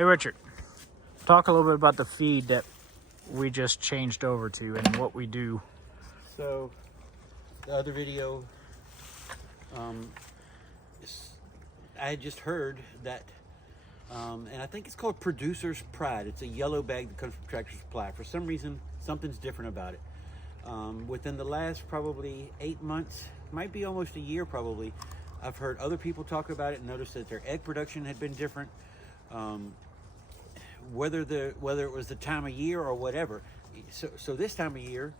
Hey Richard, talk a little bit about the feed that we just changed over to and what we do. So, the other video, I had just heard that, and I think it's called Producer's Pride. It's a yellow bag that comes from Tractor Supply. For some reason, something's different about it. Within the last probably 8 months, might be almost a year probably, I've heard other people talk about it and noticed that their egg production had been different. Whether it was the time of year or whatever. So this time of year,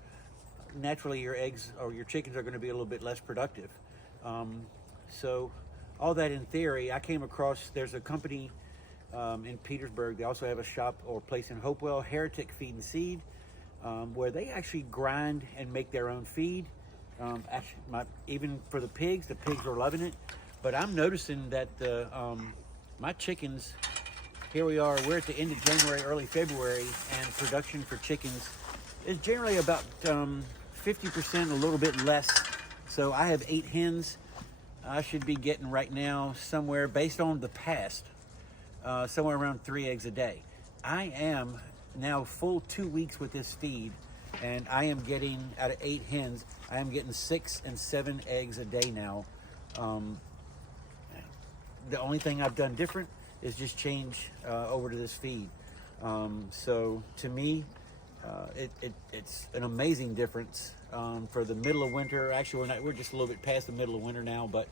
naturally your eggs or your chickens are going to be a little bit less productive. So all that in theory, I came across, there's a company in Petersburg. They also have a shop or place in Hopewell, Heretic Feed and Seed, where they actually grind and make their own feed. Even for the pigs are loving it. But I'm noticing that my chickens, here we are, we're at the end of January, early February, and production for chickens is generally about 50%, a little bit less. So I have 8 hens. I should be getting right now somewhere, based on the past, somewhere around 3 eggs a day. I am now full 2 weeks with this feed, and I am getting, out of 8 hens, I am getting 6 and 7 eggs a day now. The only thing I've done different is just change over to this feed. So to me, it's an amazing difference for the middle of winter. Actually, we're just a little bit past the middle of winter now, but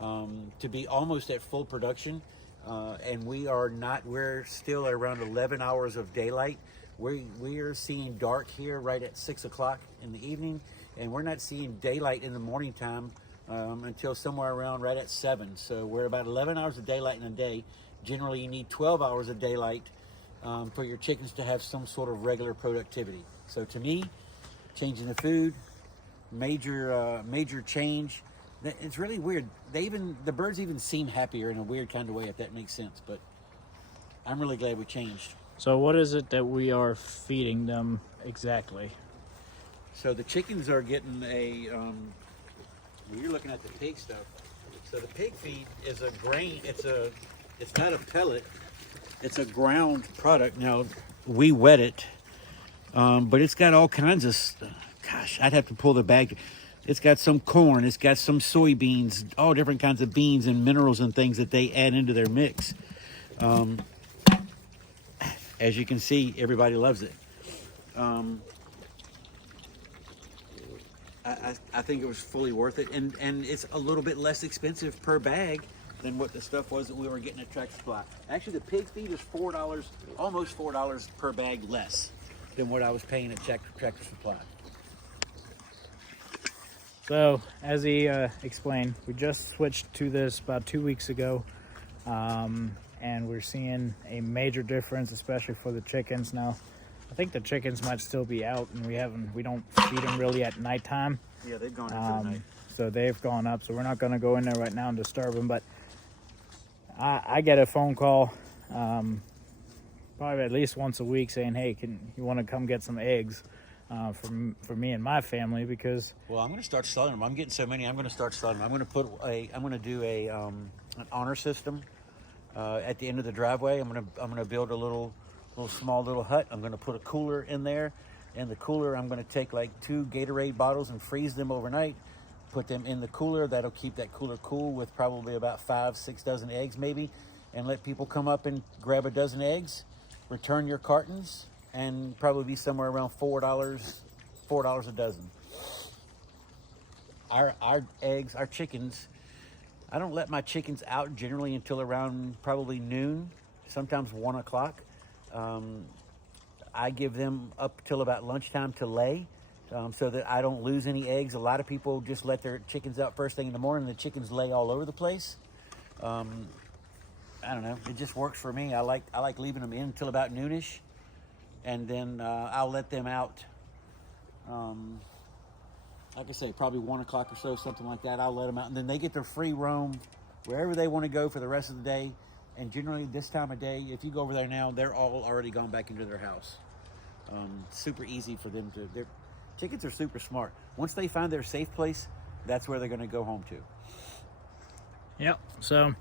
to be almost at full production, and we're still at around 11 hours of daylight. We are seeing dark here right at 6 o'clock in the evening, and we're not seeing daylight in the morning time until somewhere around right at 7. So we're about 11 hours of daylight in a day. Generally, you need 12 hours of daylight for your chickens to have some sort of regular productivity. So to me, changing the food, major change. It's really weird. The birds even seem happier in a weird kind of way, if that makes sense. But I'm really glad we changed. So what is it that we are feeding them exactly? So the chickens are getting you're looking at the pig stuff. So the pig feed is a grain. It's not a pellet. It's a ground product. Now we wet it, but it's got all kinds of stuff. Gosh, I'd have to pull the bag. It's got some corn. It's got some soybeans, all different kinds of beans and minerals and things that they add into their mix. As you can see, everybody loves it. I think it was fully worth it, and it's a little bit less expensive per bag than what the stuff was that we were getting at Tractor Supply. Actually, the pig feed is $4, almost $4 per bag less than what I was paying at Tractor Supply. So, as he explained, we just switched to this about 2 weeks ago, and we're seeing a major difference, especially for the chickens. Now, I think the chickens might still be out, and we don't feed them really at nighttime. Yeah, they've gone up for the night. So they've gone up, so we're not going to go in there right now and disturb them. But I get a phone call probably at least once a week saying, hey, you want to come get some eggs for me and my family? Because, well, I'm going to start selling them. I'm getting so many, I'm going to start selling them. I'm going to do an honor system at the end of the driveway. I'm going to build a small little hut. I'm going to put a cooler in there. In the cooler, I'm going to take like 2 Gatorade bottles and freeze them overnight. Put them in the cooler. That'll keep that cooler cool with probably about 5-6 dozen eggs maybe, and let people come up and grab a dozen eggs, return your cartons, and probably be somewhere around $4 a dozen. Our eggs, our chickens, I don't let my chickens out generally until around probably noon, sometimes 1 o'clock. I give them up till about lunchtime to lay, so that I don't lose any eggs. A lot of people just let their chickens out first thing in the morning. The chickens lay all over the place. I don't know. It just works for me. I like leaving them in until about noonish, and then I'll let them out. Like I say, probably 1 o'clock or so, something like that. I'll let them out, and then they get their free roam wherever they want to go for the rest of the day. And generally, this time of day, if you go over there now, they're all already gone back into their house. Super easy for them to. Chickens are super smart. Once they find their safe place, that's where they're going to go home to. Yep. So,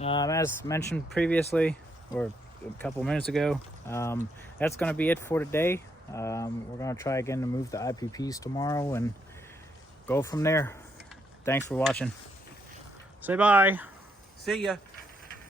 as mentioned previously, or a couple minutes ago. That's going to be it for today. We're going to try again to move the IPPs tomorrow and go from there. Thanks for watching. Say bye. See ya.